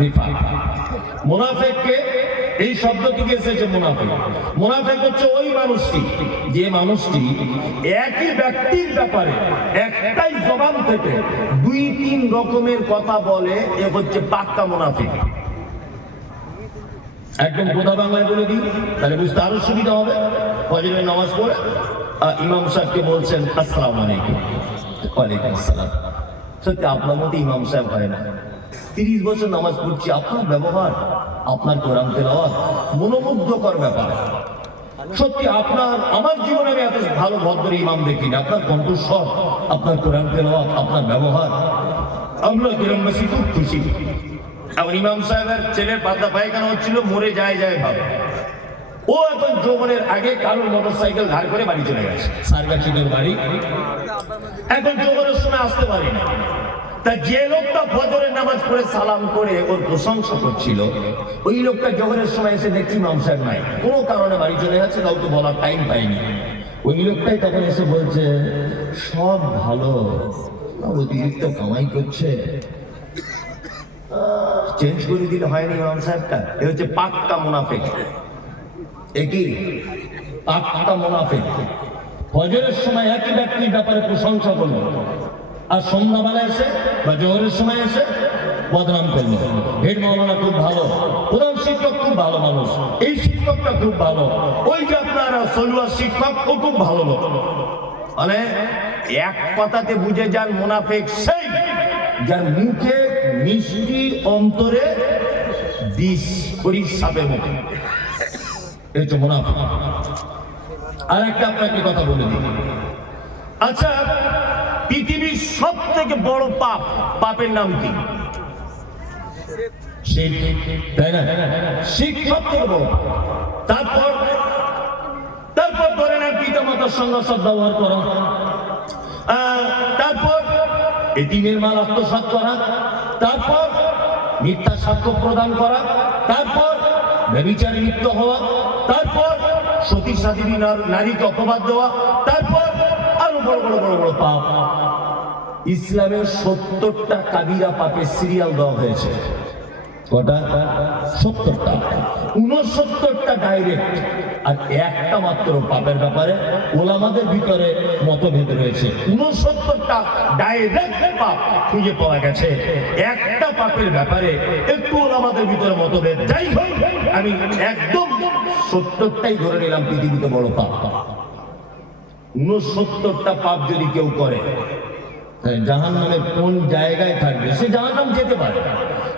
নিফাক। মুনাফিককে এই শব্দ থেকে এসেছে মুনাফিক। মুনাফিক হচ্ছে ওই মানুষটি, যে মানুষটি একই ব্যক্তির ব্যাপারে একটাই জবান থেকে দুই তিন রকমের কথা বলে, এ হচ্ছে পাক্কা মুনাফিক। একদম গোদা বাংলায় বলে দিই, তাহলে বুঝতে আরো সুবিধা হবে। ফজরের নামাজ পড়ে ইমাম সাহেবকে বলছেন আসসালামু আলাইকুম। ওয়ালাইকুম আসসালাম। সত্যি আপনার মতো ইমাম সাহেব হয় না। 30 বছর নামাজ পড়ছি, আপনার ব্যবহার, আপনার কোরআন তেলাওয়াত মনোমুগ্ধকর ব্যাপার। সত্যি আপনার, আমার জীবনে আমি এত ভালো ভদ্র ইমাম দেখিনি। আপনার কণ্ঠস্বর, আপনার কোরআন তেলাওয়াত, আপনার ব্যবহার, আমরা গ্রামবাসী খুব খুশি। এখন ইমাম সাহেবের ছেলের পাতলা পায়খানা হচ্ছিল, মরে যায় ভাবে। ও এখন যৌবনের আগে কারোর মোটরসাইকেল ধার করে বাড়ি চলে গেছে, সারগাছিদের বাড়ি। এখন যৌবনের সময় আসতে পারে না। তা যে লোকটা ফজরের নামাজ পড়ে সালাম করে ওর প্রশংসা করছিল, ওই লোকটা জোহরের সময় এসে দেখছি ইমাম সাহেব নাই, কোনো কারণে বাড়ি চলে গেছে, কাউকে বলার টাইম পাইনি। ওই লোকটাই তখন এসে বলছে সব ভালো, অতিরিক্ত কামাই করছে, চেঞ্জ করে দিলে হয়নি ইমাম সাহেবটা। এ হচ্ছে পাক্কা মুনাফিক। একই পাক্কা মুনাফিক। ফজরের সময় একই ব্যক্তির ব্যাপারে প্রশংসা করলো, আর সন্ধ্যাবেলা এসে বা জোহরের সময় এসে বদনাম করলো। হেড মাওলানা খুব ভালো, প্রধান শিক্ষক খুব ভালো মানুষ, এই শিক্ষকটা খুব ভালো, ওই যে আপনারা সলুয়া শিক্ষক ও খুব ভালো লোক। মানে এক কথাতে বুঝে যান মুনাফিক সেই যার মুখে মিষ্টি, অন্তরে বিষ, খড়ির সাপের মতো। এই হচ্ছে মুনাফিক। আর একটা আপনাকে কথা বলে দিই। আচ্ছা, পৃথিবীর সব থেকে বড় পাপের নাম কি? শিরক, তাই না? শিরক সব থেকে বড়। তারপর ধরে নেন পিতা মাতার সঙ্গে সদ্ব্যবহার করা, তারপর এতিমের মাল আত্মসাৎ করা, তারপর মিথ্যা সাক্ষ্য প্রদান করা, তারপর ব্যভিচারে লিপ্ত হওয়া, তারপর সতী সাধ্বী নারীকে অপবাদ দেওয়া, তারপর আরো বড় বড় বড় বড় পাপ। ইসলামের 70টা কাবিরা পাপের সিরিয়াল দেওয়া হয়েছে। কটা? 70টা। 69টা ডাইরেক্ট, আর একটা মাত্র পাপের ব্যাপারে ওলামাদের ভিতরে মতভেদ রয়েছে। 69টা ডাইরেক্ট পাপ খুঁজে পাওয়া গেছে, একটা পাপের ব্যাপারে একটু ওলামাদের ভিতরে মতভেদ। যাই হোক, আমি একদম 70টাই ধরে নিলাম পৃথিবীতে বড় পাপ। 69টা পাপ যদি কেউ করে, জাহান্নামের কোন জায়গায় থাকবে? সে জাহান্নাম যেতে পারে,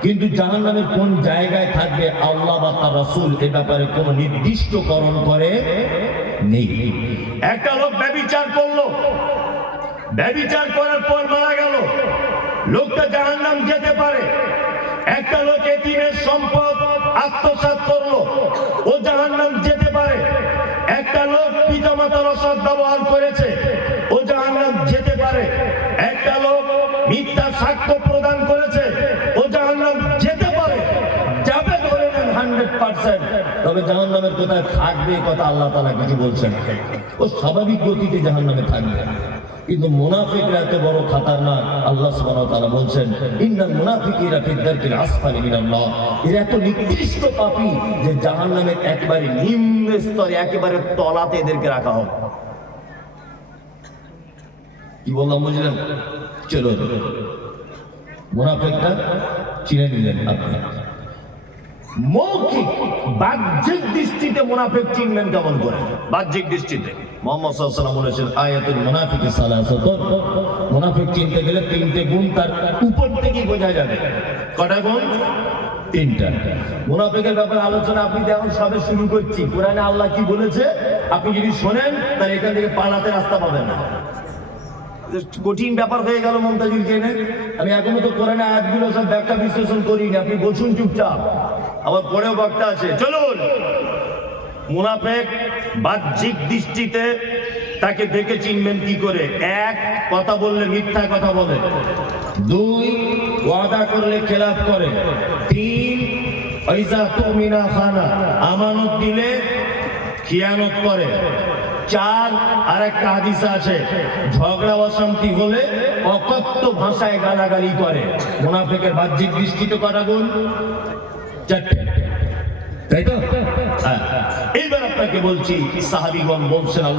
কিন্তু জাহান্নামের কোন জায়গায় থাকবে আল্লাহ বা তার রাসূল এ ব্যাপারে কোনো নির্দিষ্টকরণ করে নেই। একটা লোক ব্যভিচার করলো, ব্যভিচার করার পর মারা গেল, লোকটা জাহান্নাম যেতে পারে। একটা লোক এতিমের সম্পদ আত্মসাৎ করলো, ও জাহান্নাম যেতে পারে। একটা লোক পিতামাতার অসৎ ব্যবহার করেছে, ও জাহান্নাম যেতে পারে। একটা লোক মিথ্যা সাক্ষ্য প্রদান করেছে, ও জাহান্নাম যেতে পারে। যাবে ধরে নেন 100%। তবে জাহান্নামের কোথায় থাকবে কথা আল্লাহ তাআলা কিছু বলছেন, ও স্বাভাবিক গতিতে জাহান্নামে থাকবে। কিন্তু মুনাফিকরা এত বড় খাতারনাক, আল্লাহ সুবহানাহু ওয়া তাআলা বলছেন ইন্নাল মুনাফিকিনা ফি দারকিল আসফালি মিনান নার। এরা এত নিকৃষ্ট পাপী যে জাহান্নামের একেবারে নিম্ন স্তরে, একেবারে তলাতে এদেরকে রাখা হবে। কি বললাম বুঝলেন? চলো, মুনাফিকটা চিনে নিলেন আপনি। মৌখিক বাহ্যিক দৃষ্টিতে মুনাফিক চিনবেন কেমন করে? বাহ্যিক দৃষ্টিতে মুহাম্মদ সাল্লাল্লাহু আলাইহি ওয়াসাল্লাম বলেছেন আয়াতুল মুনাফিকি সালাসাতুন। মুনাফিক চিনতে গেলে 3টে গুণ তার উপর থেকেই বোঝা যাবে। কটা গুণ? 3টা। মুনাফিকের ব্যাপারে আলোচনা আপনি এখন সবে শুরু করছি। কোরআনে আল্লাহ কি বলেছে আপনি যদি শোনেন, তাহলে এখান থেকে পালাতে রাস্তা পাবেন না। কঠিন ব্যাপার হয়ে গেল মমতাজুল কেনে। আমি এখনো তো কোরআনে আয়াতগুলো সব ব্যাখ্যা বিশ্লেষণ করিনি, আপনি বসুন চুপচাপ, আমার পরেও বক্তা আছে। চলুন, মুনাফিক বাহ্যিক দৃষ্টিতে তাকে দেখে চিনবেন কি করে? 1, কথা বললে মিথ্যা কথা বলে। 2, ওয়াদা করলে খেলাফ করে। 3, ইযা তুমিনা খানা, আমানত দিলে খিয়ানত করে। 4 আর একটা হাদিস আছে, ঝগড়া অশান্তি হলে অকথ্য ভাষায় গালাগালি করে। মুনাফিকের বাহ্যিক দৃষ্টিতে কটা গুণ? 4টে, তাই তো? এইবার আপনাকে বলছি, সাহাবীগণ বলছেন আল্লাহ